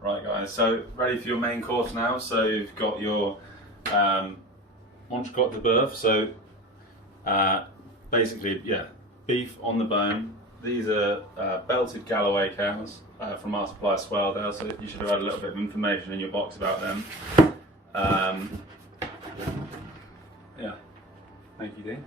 Right guys, so ready for your main course now. So you've got your Entrecôte de boeuf, so basically, yeah, beef on the bone. These are belted Galloway cows from our supplier Swaledale, so you should have had a little bit of information in your box about them. Yeah, thank you, Dean.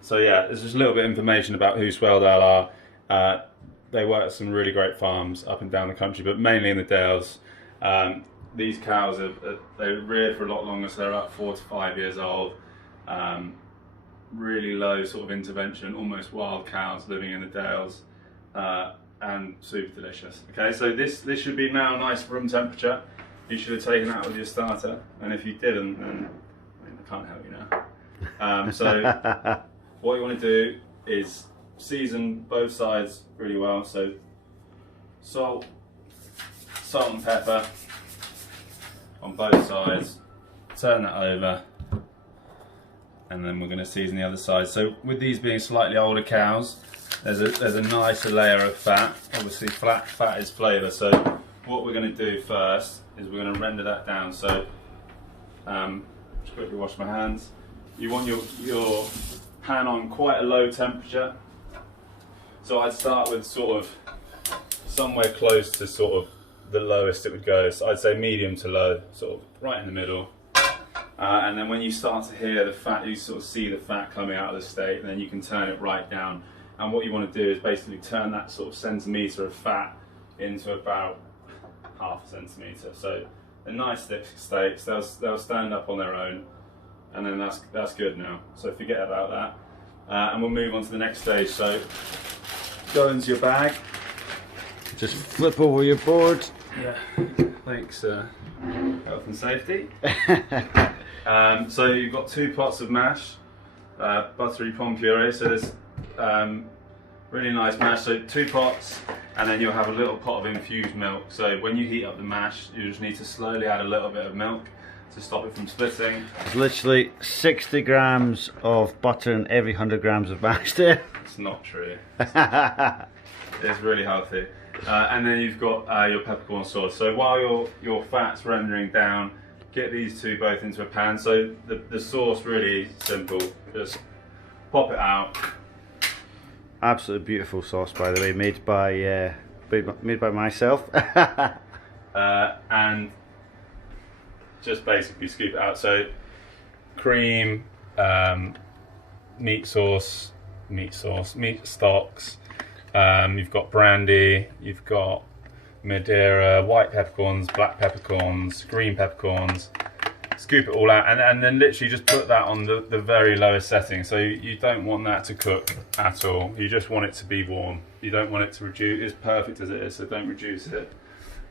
So yeah, there's just a little bit of information about who Swaledale are. They work at some really great farms up and down the country, but mainly in the Dales. These cows they're reared for a lot longer, so they're about 4 to 5 years old. Really low sort of intervention, almost wild cows living in the Dales, and super delicious. Okay, so this should be now nice room temperature. You should have taken that with your starter, and if you didn't, then I can't help you now. So what you want to do is season both sides really well. So salt and pepper on both sides. Turn that over, and then we're going to season the other side. So with these being slightly older cows, there's a nicer layer of fat. Obviously, fat is flavour. So what we're going to do first is we're going to render that down. So just quickly wash my hands. You want your pan on quite a low temperature. So I'd start with sort of somewhere close to sort of the lowest it would go. So I'd say medium to low, sort of right in the middle. And then when you start to hear the fat, you sort of see the fat coming out of the steak, and then you can turn it right down. And what you want to do is basically turn that sort of centimetre of fat into about half a centimetre. So a nice thick steaks, they'll stand up on their own, and then that's good now. So forget about that. And we'll move on to the next stage. So go into your bag. Just flip over your board. Yeah, thanks, health and safety. So you've got 2 pots of mash, buttery pomme puree. So there's really nice mash. So 2 pots, and then you'll have a little pot of infused milk. So when you heat up the mash, you just need to slowly add a little bit of milk to stop it from splitting. There's literally 60 grams of butter in every 100 grams of mash there. It's not true. It's really healthy. And then you've got your peppercorn sauce. So while your fat's rendering down, get these two both into a pan. So the sauce really simple. Just pop it out. Absolutely beautiful sauce, by the way, made by myself. And just basically scoop it out. So cream, meat sauce, meat stocks. You've got brandy, you've got Madeira, white peppercorns, black peppercorns, green peppercorns. Scoop it all out, and then literally just put that on the very lowest setting. So you don't want that to cook at all. You just want it to be warm. You don't want it to reduce. It's perfect as it is, so don't reduce it.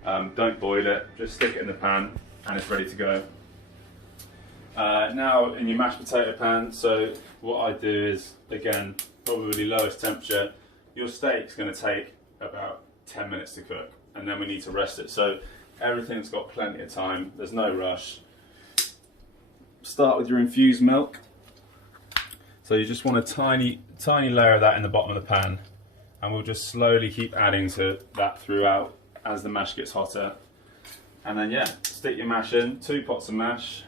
Don't boil it. Just stick it in the pan, and it's ready to go. Now in your mashed potato pan, so what I do is, again, probably lowest temperature. Your steak's going to take about 10 minutes to cook, and then we need to rest it. So everything's got plenty of time. There's no rush. Start with your infused milk. So you just want a tiny layer of that in the bottom of the pan, and we'll just slowly keep adding to that throughout as the mash gets hotter. And then yeah, stick your mash in. 2 pots of mash.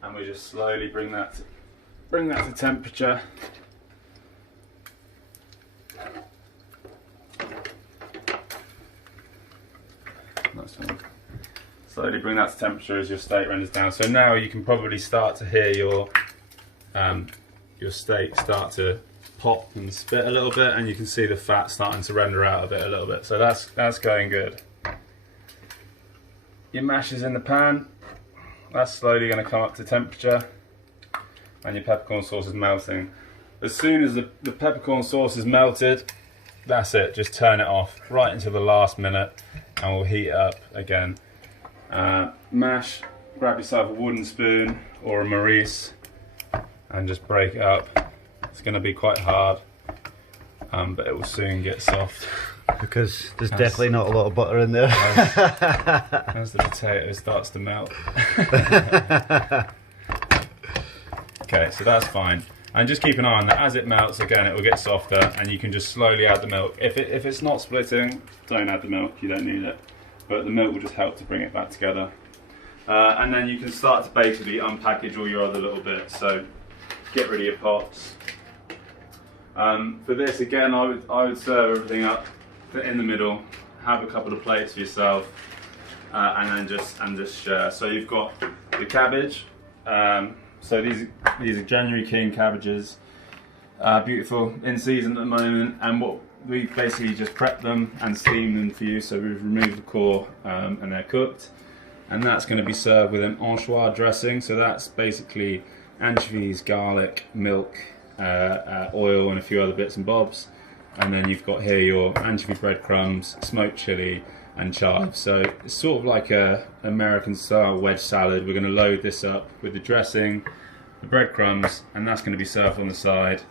And we just slowly bring that to temperature. Nice one. Slowly bring that to temperature as your steak renders down. So now you can probably start to hear your steak start to pop and spit a little bit, and you can see the fat starting to render out a little bit. So that's going good. Your mash is in the pan. That's slowly going to come up to temperature, and your peppercorn sauce is melting. As soon as the peppercorn sauce is melted, that's it. Just turn it off right until the last minute, and we'll heat it up again. Mash, grab yourself a wooden spoon or a Maurice and just break it up. It's going to be quite hard, but it will soon get soft. Because there's definitely not a lot of butter in there. As the potato starts to melt. Okay, so that's fine. And just keep an eye on that. As it melts, again, it will get softer, and you can just slowly add the milk. If it's not splitting, don't add the milk, you don't need it. But the milk will just help to bring it back together. And then you can start to basically unpackage all your other little bits. So get rid of your pots. For this, again, I would serve everything up in the middle, have a couple of plates for yourself, and then just share. So you've got the cabbage. So these are January King cabbages, beautiful, in season at the moment, and what we basically just prep them and steam them for you. So we've removed the core and they're cooked, and that's going to be served with an anchoïade dressing. So that's basically anchovies, garlic, milk, oil, and a few other bits and bobs. And then you've got here your anchovy breadcrumbs, smoked chilli, and chives. So it's sort of like a American style wedge salad. We're going to load this up with the dressing, the breadcrumbs, and that's going to be served on the side.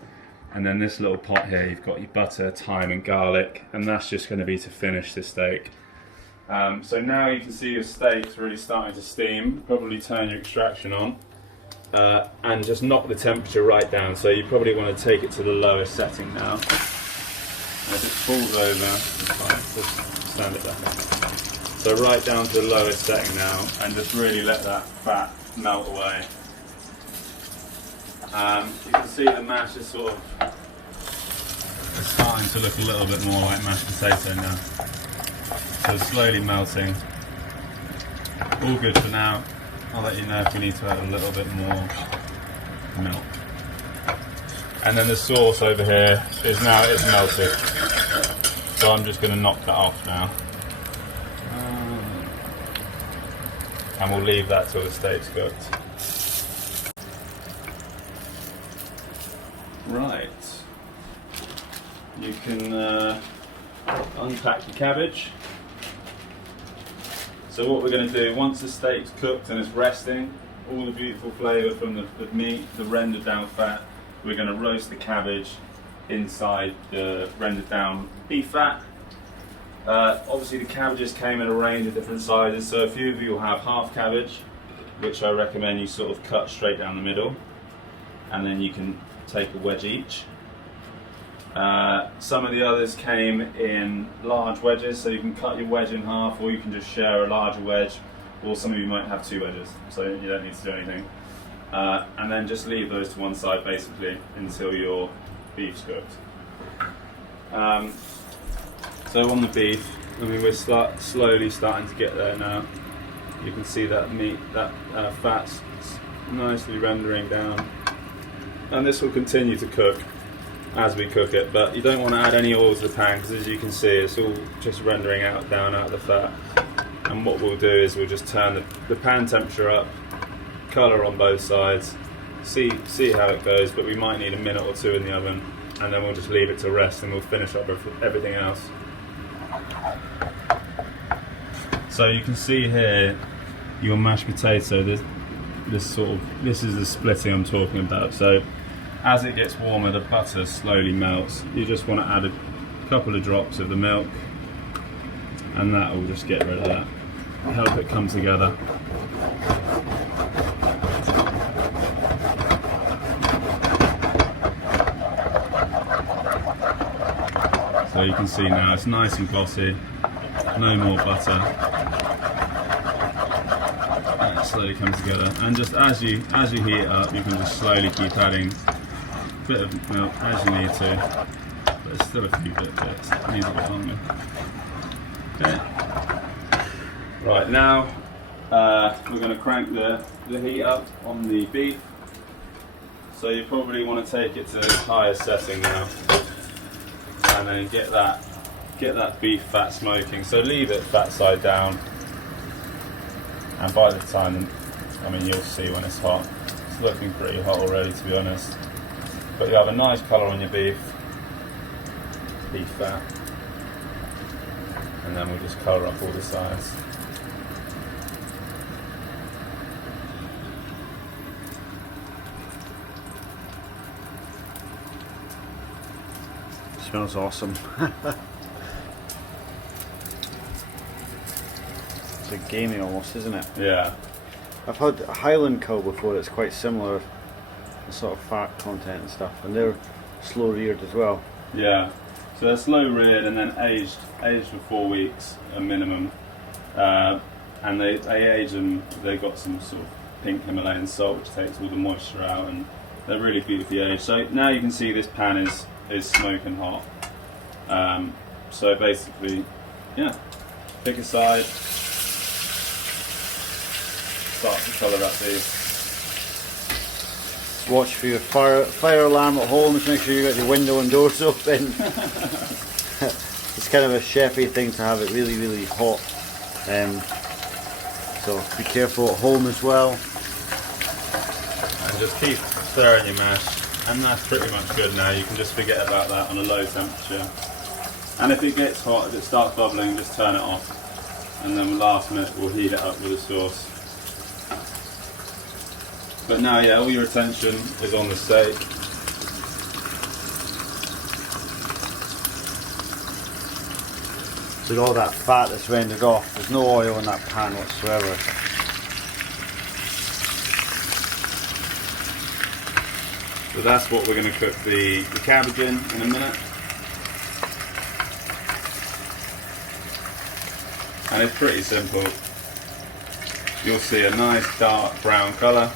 And then this little pot here, you've got your butter, thyme and garlic, and that's just going to be to finish the steak. So now you can see your steak's really starting to steam. Probably turn your extraction on and just knock the temperature right down. So you probably want to take it to the lowest setting now. As it falls over, it's fine. Just stand it back. So right down to the lowest setting now, and just really let that fat melt away. You can see the mash is sort of starting to look a little bit more like mashed potato now. So it's slowly melting. All good for now. I'll let you know if we need to add a little bit more milk. And then the sauce over here is now melted. So I'm just going to knock that off now. And we'll leave that till the steak's cooked. Right. You can unpack the cabbage. So what we're going to do, once the steak's cooked and it's resting, all the beautiful flavour from the meat, the rendered down fat, we're going to roast the cabbage inside the rendered down beef fat. Obviously the cabbages came in a range of different sizes, so a few of you will have half cabbage, which I recommend you sort of cut straight down the middle, and then you can take a wedge each. Some of the others came in large wedges, so you can cut your wedge in half, or you can just share a larger wedge, or some of you might have two wedges, so you don't need to do anything. And then just leave those to one side basically until your beef's cooked. So on the beef, I mean, we're slowly starting to get there now. You can see that meat, that fat's nicely rendering down, and this will continue to cook as we cook it, but you don't want to add any oil to the pan, because as you can see it's all just rendering down out of the fat. And what we'll do is we'll just turn the pan temperature up, colour on both sides, see how it goes, but we might need a minute or two in the oven, and then we'll just leave it to rest and we'll finish up everything else. So you can see here your mashed potato, this is the splitting I'm talking about. So as it gets warmer, the butter slowly melts. You just want to add a couple of drops of the milk, and that will just get rid of that, help it come together. So you can see now it's nice and glossy, no more butter. And it slowly comes together. And just as you heat it up, you can just slowly keep adding a bit of milk as you need to. But there's still a few bits, it needs a bit longer. Okay. Right, now we're going to crank the heat up on the beef. So you probably want to take it to the highest setting now, and then get that beef fat smoking. So leave it fat side down, and by the time, I mean, you'll see when it's hot. It's looking pretty hot already, to be honest. But you have a nice colour on your beef fat, and then we'll just colour up all the sides. Smells awesome. It's like gamey almost, isn't it? Yeah. I've had Highland cow before that's quite similar. the sort of fat content and stuff, and they're slow reared as well. Yeah, so they're slow reared and then aged for 4 weeks a minimum, and they age them. They've got some sort of pink Himalayan salt which takes all the moisture out, and they're really beautifully aged. So now you can see this pan is smoking hot. So basically, yeah, pick a side, start to colour up these. Watch for your fire alarm at home, just make sure you got your window and doors open. It's kind of a chefy thing to have it really, really hot. So be careful at home as well. And just keep stirring your mash, and that's pretty much good now. You can just forget about that on a low temperature. And if it gets hot, if it starts bubbling, just turn it off. And then last minute we'll heat it up with the sauce. But now, yeah, all your attention is on the steak. With all that fat that's rendered off, there's no oil in that pan whatsoever. So that's what we're going to cook the cabbage in a minute. And it's pretty simple. You'll see a nice dark brown colour.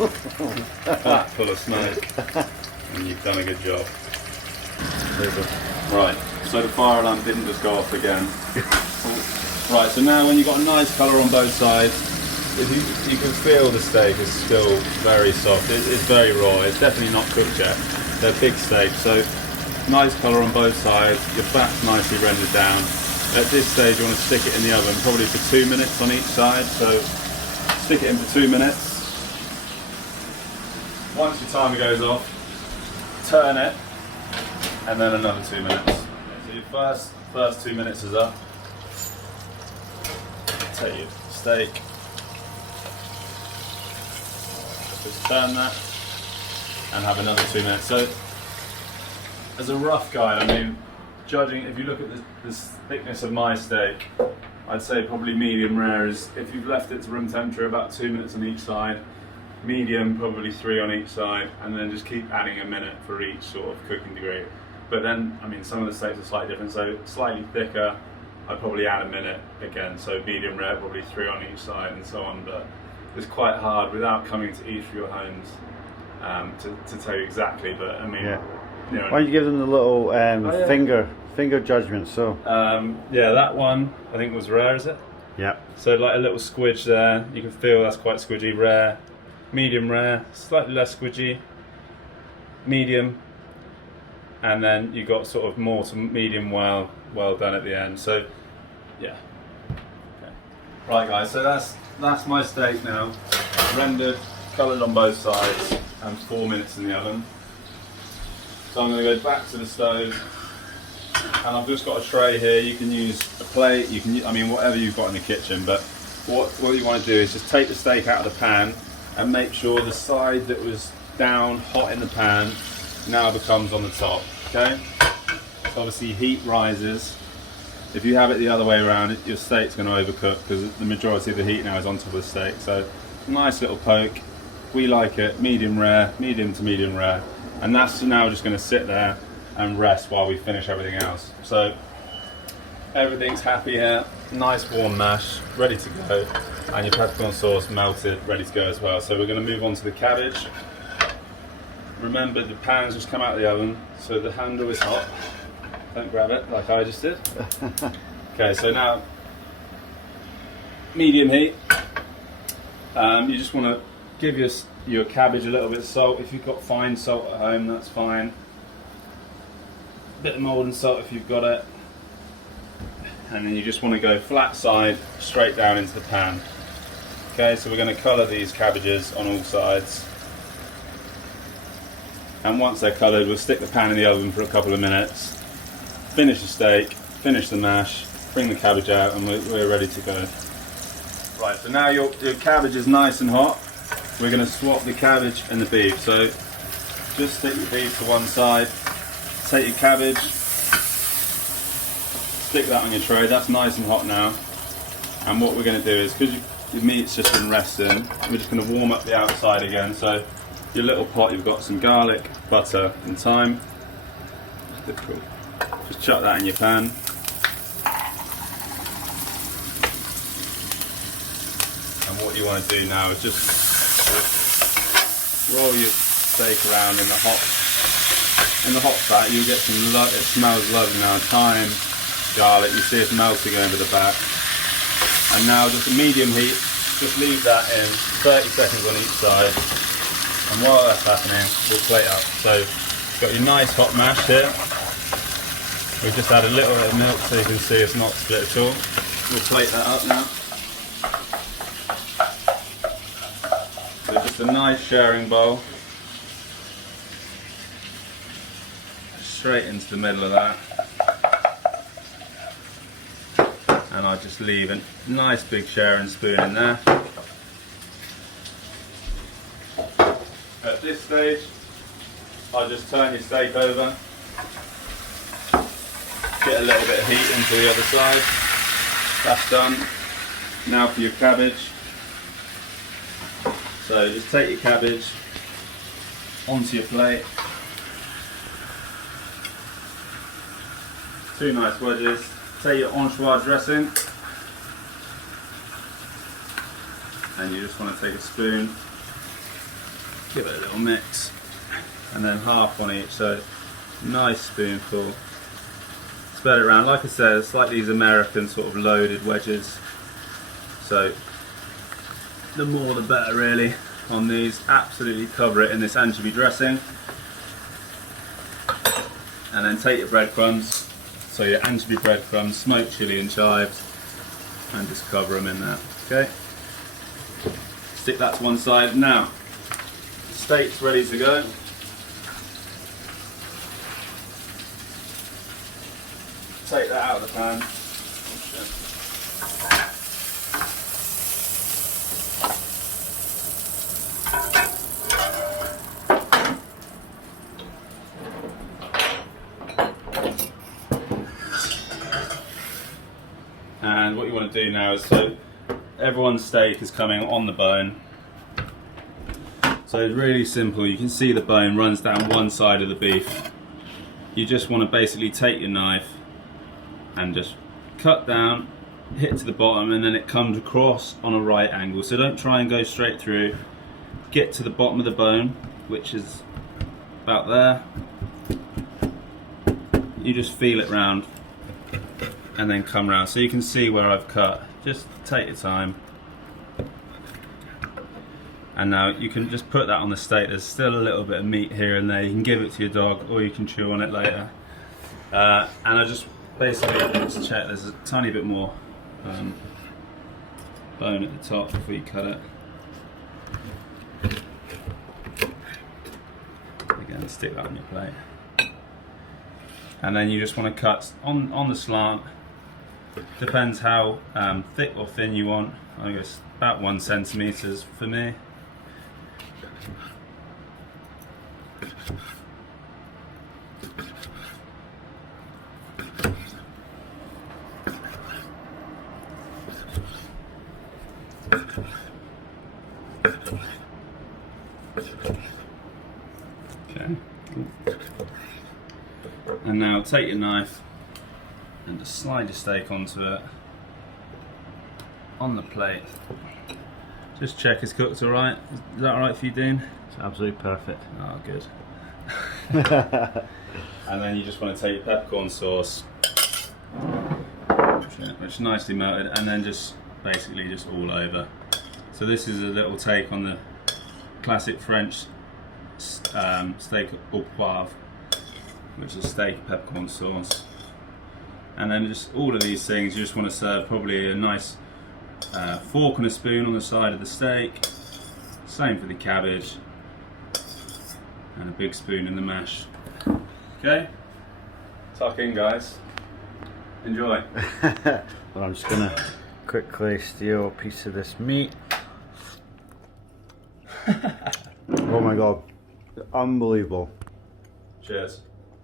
Fat full of smoke. And you've done a good job. Right, so the fire alarm didn't just go off again. Right, so now when you've got a nice colour on both sides, you can feel the steak is still very soft. It's very raw. It's definitely not cooked yet. They're big steaks, so nice colour on both sides. Your fat's nicely rendered down. At this stage you want to stick it in the oven probably for 2 minutes on each side. So stick it in for 2 minutes. Once your timer goes off, turn it, and then another 2 minutes. So your first 2 minutes is up. Take your steak, just turn that, and have another 2 minutes. So, as a rough guide, I mean, judging, if you look at the thickness of my steak, I'd say probably medium rare is, if you've left it to room temperature, about 2 minutes on each side. Medium, probably 3 on each side, and then just keep adding a minute for each sort of cooking degree. But then, I mean, some of the steaks are slightly different, so slightly thicker, I'd probably add a minute again, so medium rare, probably 3 on each side and so on. But it's quite hard without coming to each of your homes to tell you exactly, but I mean, yeah. You know, Why don't you give them the little finger judgment? So yeah, that one I think was rare, is it? yeah. So like a little squidge there, you can feel that's quite squidgy. Rare, medium rare, slightly less squidgy, medium, and then you got sort of more to medium well done at the end. So yeah. Okay. Right guys, so that's my steak now, rendered, coloured on both sides, and 4 minutes in the oven. So I'm going to go back to the stove, and I've just got a tray here. You can use a plate, you can, I mean, whatever you've got in the kitchen, but what you want to do is just take the steak out of the pan and make sure the side that was down hot in the pan now becomes on the top, okay? So obviously heat rises. If you have it the other way around, your steak's going to overcook because the majority of the heat now is on top of the steak. So nice little poke. We like it medium rare, medium to medium rare. And that's now just going to sit there and rest while we finish everything else. So everything's happy here, nice warm mash, ready to go, and your peppercorn sauce melted, ready to go as well. So we're going to move on to the cabbage. Remember, the pan's just come out of the oven, so the handle is hot. Don't grab it like I just did. Okay, so now medium heat. You just want to give your cabbage a little bit of salt. If you've got fine salt at home, that's fine. A bit of Maldon salt if you've got it. And then you just want to go flat side straight down into the pan. Okay, so we're going to colour these cabbages on all sides. And once they're coloured, we'll stick the pan in the oven for a couple of minutes. Finish the steak, finish the mash, bring the cabbage out, and we're ready to go. Right, so now your cabbage is nice and hot. We're going to swap the cabbage and the beef. So just stick your beef to one side, take your cabbage, stick that on your tray. That's nice and hot now. And what we're going to do is, because your meat's just been resting. We're just going to warm up the outside again. So your little pot, you've got some garlic, butter and thyme. Difficult. Just chuck that in your pan. And what you want to do now is just roll your steak around in the hot fat. You'll get some, it smells lovely now. Thyme, garlic, you see it melting over the back. And now just a medium heat, just leave that in 30 seconds on each side. And while that's happening, we'll plate up. So you've got your nice hot mash here. We've just added a little bit of milk so you can see it's not split at all. We'll plate that up now. So just a nice sharing bowl. Straight into the middle of that. And I'll just leave a nice big sharing spoon in there. At this stage, I'll just turn your steak over. Get a little bit of heat into the other side. That's done. Now for your cabbage. So just take your cabbage onto your plate. 2 nice wedges. Take your anchoïade dressing. And you just want to take a spoon, give it a little mix, and then half on each, so nice spoonful. Spread it around. Like I said, it's like these American sort of loaded wedges, so the more the better really on these. Absolutely cover it in this anchovy dressing, and then take your breadcrumbs, so your anchovy breadcrumbs, smoked chilli and chives, and just cover them in there. Okay, stick that to one side. Now the steak's ready to go. Take that out of the pan. And what you want to do now is, so everyone's steak is coming on the bone. So it's really simple. You can see the bone runs down one side of the beef. You just want to basically take your knife and just cut down, hit to the bottom, and then it comes across on a right angle. So don't try and go straight through. Get to the bottom of the bone, which is about there. You just feel it round and then come round. So you can see where I've cut. Just take your time. And now you can just put that on the steak. There's still a little bit of meat here and there. You can give it to your dog, or you can chew on it later. And I just basically just check there's a tiny bit more bone at the top before you cut it. Again, stick that on your plate. And then you just want to cut on the slant. Depends how thick or thin you want. I guess about 1 centimetre for me. Okay. And now take your knife and just slide your steak onto it on the plate. Just check it's cooked alright. Is that alright for you, Dean? It's absolutely perfect. Oh, good. And then you just want to take your peppercorn sauce, which is nicely melted, and then just basically just all over. So this is a little take on the classic French steak au poivre, which is steak peppercorn sauce. And then just all of these things you just want to serve probably a nice fork and a spoon on the side of the steak. Same for the cabbage, and a big spoon in the mash. Okay, tuck in, guys. Enjoy. Well, I'm just gonna quickly steal a piece of this meat. Oh my god, unbelievable. Cheers.